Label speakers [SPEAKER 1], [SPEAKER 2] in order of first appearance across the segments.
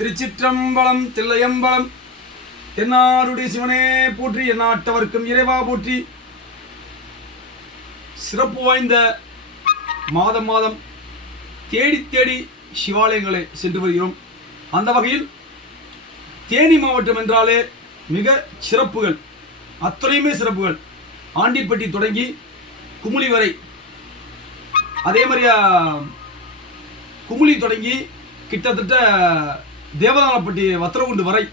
[SPEAKER 1] திருச்சிற்றம்பலம் தில்லையம்பலம் என்னாருடைய சிவனே போற்றி என்னாட்டவர்க்கும் இறைவா போற்றி. சிறப்பு வாய்ந்த மாதம் மாதம் தேடி தேடி சிவாலயங்களை சென்று வருகிறோம். அந்த வகையில் தேனி மாவட்டம் என்றாலே மிக சிறப்புகள் அத்தனையுமே சிறப்புகள். ஆண்டிப்பட்டி தொடங்கி குமுளி வரை. அதே மாதிரியா குமுளி தொடங்கி கிட்டத்தட்ட தேவதானப்பட்டி வத்திரகுண்டு வரை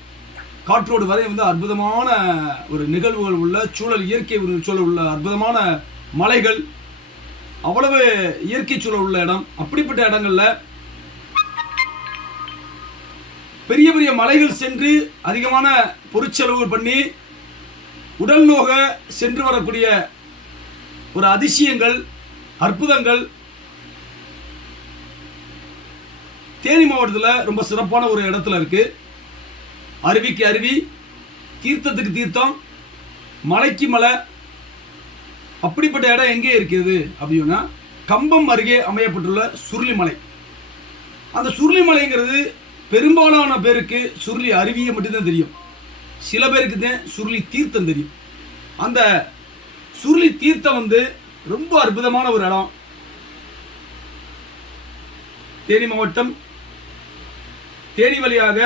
[SPEAKER 1] காற்றோடு வரை வந்து அற்புதமான ஒரு நிகழ்வுகள் உள்ள சூழல் இயற்கை சூழல் உள்ள அற்புதமான மலைகள் அவ்வளவு இயற்கை சூழல் உள்ள இடம். அப்படிப்பட்ட இடங்களில் பெரிய பெரிய மலைகள் சென்று அதிகமான பொருட்செலவு பண்ணி உடல் நோக சென்று வரக்கூடிய ஒரு அதிசயங்கள் அற்புதங்கள் தேனி மாவட்டத்தில் ரொம்ப சிறப்பான ஒரு இடத்துல இருக்கு. அருவிக்கு அருவி தீர்த்தத்துக்கு தீர்த்தம் மலைக்கு மலை. அப்படிப்பட்ட இடம் எங்கே இருக்குது அப்படின்னா கம்பம் அருகே அமையப்பட்டுள்ள சுருளிமலை. அந்த சுருளிமலைங்கிறது பெரும்பாலான பேருக்கு சுருளி அருவியை மட்டும்தான் தெரியும். சில பேருக்கு தான் சுருளி தீர்த்தம் தெரியும். அந்த சுருளி தீர்த்தம் வந்து ரொம்ப அற்புதமான ஒரு இடம். தேனி மாவட்டம் தேனி வழியாக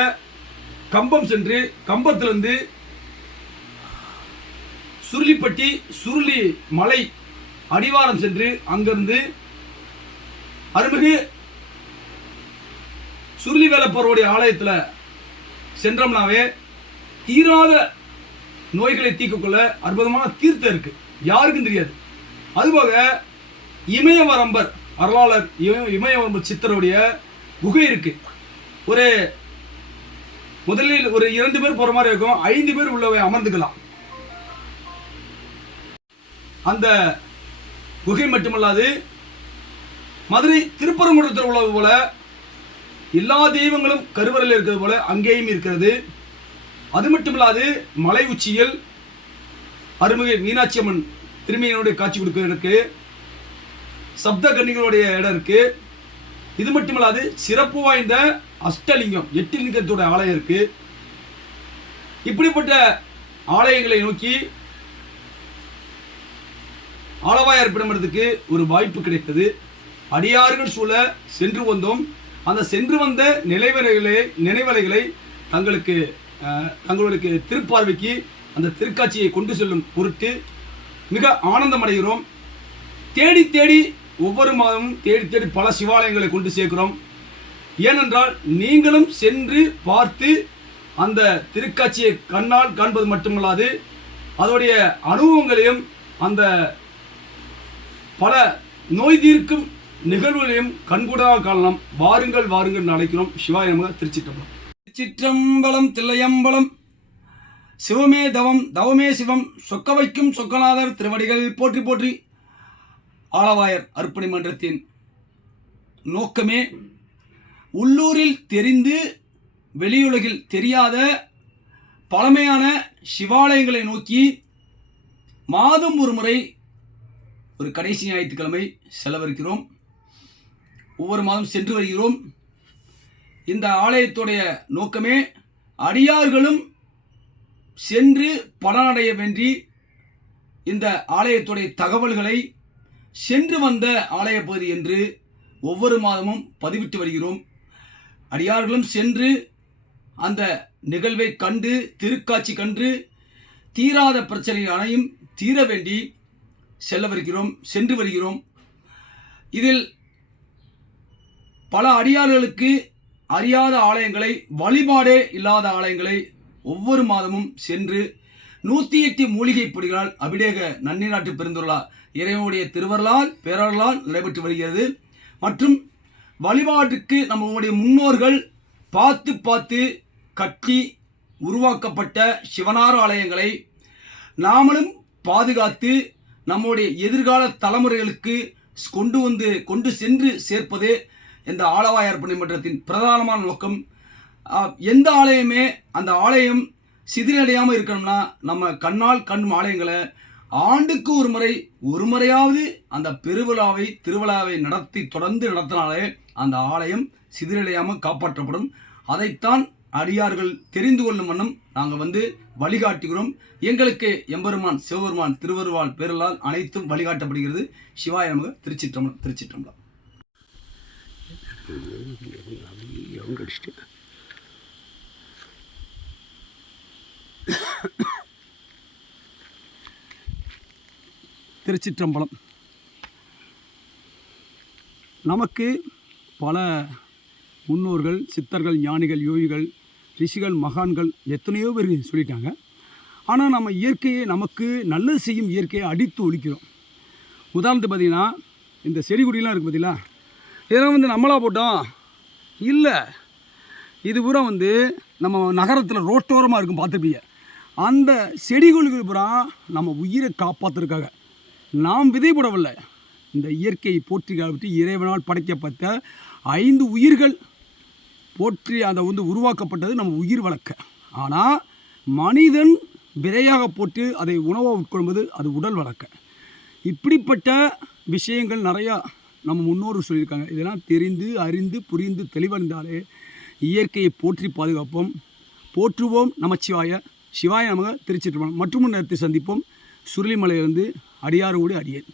[SPEAKER 1] கம்பம் சென்று கம்பத்திலிருந்து சுருளிப்பட்டி சுருளி மலை அடிவாரம் சென்று அங்கிருந்து அருமிகு சுருளி வேலப்பருடைய ஆலயத்தில் சென்றோம்னாவே தீராத நோய்களை தீர்க்கக்குள்ள அற்புதமான தீர்த்தம் இருக்கு. யாருக்கும் தெரியாது. அதுபோக இமயவரம்பர் வரலாளர் இமயவரம்பர் சித்தருடைய குகை இருக்கு. ஒரு முதலில் ஒரு இரண்டு பேர் போற மாதிரி இருக்கும். ஐந்து பேர் உள்ளவை அமர்ந்துக்கலாம். அந்த குகை மட்டுமல்லாது மதுரை திருப்பரங்குன்றத்தில் உள்ளது போல எல்லா தெய்வங்களும் கருவறையில் இருக்கிறது போல அங்கேயும் இருக்கிறது. அது மட்டுமில்லாது மலை உச்சியில் அருள்மிகு மீனாட்சி அம்மன் திருமையினுடைய காட்சி கொடுக்க இருக்கு. சப்த கன்னிகளுடைய இடம் இருக்கு. இது மட்டுமில்லாது சிறப்பு வாய்ந்த அஷ்டலிங்கம் எட்டு லிங்கத்தோட ஆலயம் இருக்கு. இப்படிப்பட்ட ஆலயங்களை நோக்கி ஆலவாயார் பிடமரத்துக்கு ஒரு வாய்ப்பு கிடைத்தது. அடியார்கள் சூழ சென்று வந்தோம். அந்த சென்று வந்த நினைவலைகளை நினைவலைகளை தங்களுக்கு தங்களுக்கு திருப்பார்வைக்கு அந்த திருக்காட்சியை கொண்டு செல்லும் பொருட்டு மிக ஆனந்தம் அடைகிறோம் தேடி தேடி ஒவ்வொரு மாதமும் தேடி தேடி பல சிவாலயங்களை கொண்டு சேர்க்கிறோம். ஏனென்றால் நீங்களும் சென்று பார்த்து அந்த திருக்காட்சியை கண்ணால் காண்பது மட்டுமல்லாது அதோடைய அனுபவங்களையும் அந்த பல நோய் தீர்க்கும் நிகழ்வுகளையும் கண்கூடாக காணலாம். வாருங்கள் வாருங்கள் அழைக்கிறோம். சிவாய நமக திருச்சிற்றம்பலம். திருச்சிற்றம்பலம் தில்லையம்பலம் சிவமே தவம் தவமே சிவம் சொக்க வைக்கும் சொக்கநாதர் திருவடிகள் போற்றி போற்றி. ஆளவாயர் அர்ப்பணி மன்றத்தின் நோக்கமே உள்ளூரில் தெரிந்து வெளியுலகில் தெரியாத பழமையான சிவாலயங்களை நோக்கி மாதம் ஒரு முறை ஒரு கடைசி ஞாயிற்றுக்கிழமை செலவழிக்கிறோம். ஒவ்வொரு மாதம் சென்று வருகிறோம். இந்த ஆலயத்துடைய நோக்கமே அடியார்களும் சென்று பலனடைய வேண்டி இந்த ஆலயத்துடைய தகவல்களை சென்று வந்த ஆலய பகுதி என்று ஒவ்வொரு மாதமும் பதிவிட்டு வருகிறோம். அடியார்களும் சென்று அந்த நிகழ்வை கண்டு திருக்காட்சி கண்டு தீராத பிரச்சனை அனையும் தீர வேண்டி செல்ல வருகிறோம் சென்று வருகிறோம். இதில் பல அடியார்களுக்கு அறியாத ஆலயங்களை வழிபாடே இல்லாத ஆலயங்களை ஒவ்வொரு மாதமும் சென்று நூற்றி எட்டு மூலிகை பொடிகளால் அபிடேக நன்னீராட்டு பெருந்துள்ளா இறைவனுடைய திருவருளால் பேரர்களால் நடைபெற்று வருகிறது. மற்றும் வழிபாட்டுக்கு நம்மளுடைய முன்னோர்கள் பார்த்து பார்த்து கட்டி உருவாக்கப்பட்ட சிவனார் ஆலயங்களை நாமளும் பாதுகாத்து நம்முடைய எதிர்கால தலைமுறைகளுக்கு கொண்டு வந்து கொண்டு சென்று சேர்ப்பது இந்த ஆலவாயார் பணிமன்றத்தின் பிரதானமான நோக்கம். எந்த ஆலயமே அந்த ஆலயம் சிதிலடையாமல் இருக்கணும்னா நம்ம கண்ணால் கண் ஆலயங்களை ஆண்டுக்கு ஒரு முறை ஒரு முறையாவது அந்த பெருவிழாவை திருவிழாவை நடத்தி தொடர்ந்து நடத்தினாலே அந்த ஆலயம் சிதிலடையாமல் காப்பாற்றப்படும். அதைத்தான் அடியார்கள் தெரிந்து கொள்ளும் வண்ணம் நாங்கள் வந்து வழிகாட்டுகிறோம். எங்களுக்கு எம்பெருமான் சிவபெருமான் திருவருவாள் பேரலால் அனைத்தும் வழிகாட்டப்படுகிறது. சிவாய நமக்கு திருச்சிற்றம்பலம் திருச்சிற்றம்பலம். திருச்சிற்றம்பலம். நமக்கு பல முன்னோர்கள் சித்தர்கள் ஞானிகள் யோகிகள் ரிஷிகள் மகான்கள் எத்தனையோ பேர் சொல்லிட்டாங்க. ஆனால் நம்ம இயற்கையை நமக்கு நல்லது செய்யும் இயற்கையை அடித்து ஒழிக்கிறோம். உதாரணத்துக்கு பார்த்தீங்கன்னா இந்த செடி கொடிலாம் இருக்குது பார்த்தீங்களா? இதெல்லாம் வந்து நம்மளாக போட்டோம் இல்லை. இது பூரா வந்து நம்ம நகரத்தில் ரோட்டோரமாக இருக்கும் பார்த்துப்பீங்க அந்த செடிகளுக்கு பூரா நம்ம உயிரை காப்பாற்றுறதுக்காக நாம் விதை போடவில்லை இந்த இயற்கையை போற்றி காப்பிட்டு இறைவனால் படைக்கப்பட்ட ஐந்து உயிர்கள் போற்றி அதை வந்து உருவாக்கப்பட்டது நம்ம உயிர் வளர்க்க ஆனால் மனிதன் விதையாக போட்டு அதை உணவாக உட்கொள்வது அது உடல் வளர்க்க இப்படிப்பட்ட விஷயங்கள் நிறையா நம்ம முன்னோர்கள் சொல்லியிருக்காங்க. இதெல்லாம் தெரிந்து அறிந்து புரிந்து தெளிவறிந்தாலே இயற்கையை போற்றி பாதுகாப்போம். போற்றுவோம் நமச்சிவாய. சிவாய நமக. திருச்சிற்றம்பலம். மற்றும் நேரத்தை சந்திப்போம். சுருளிமலையிலிருந்து அடியாரோடு அடியேன்.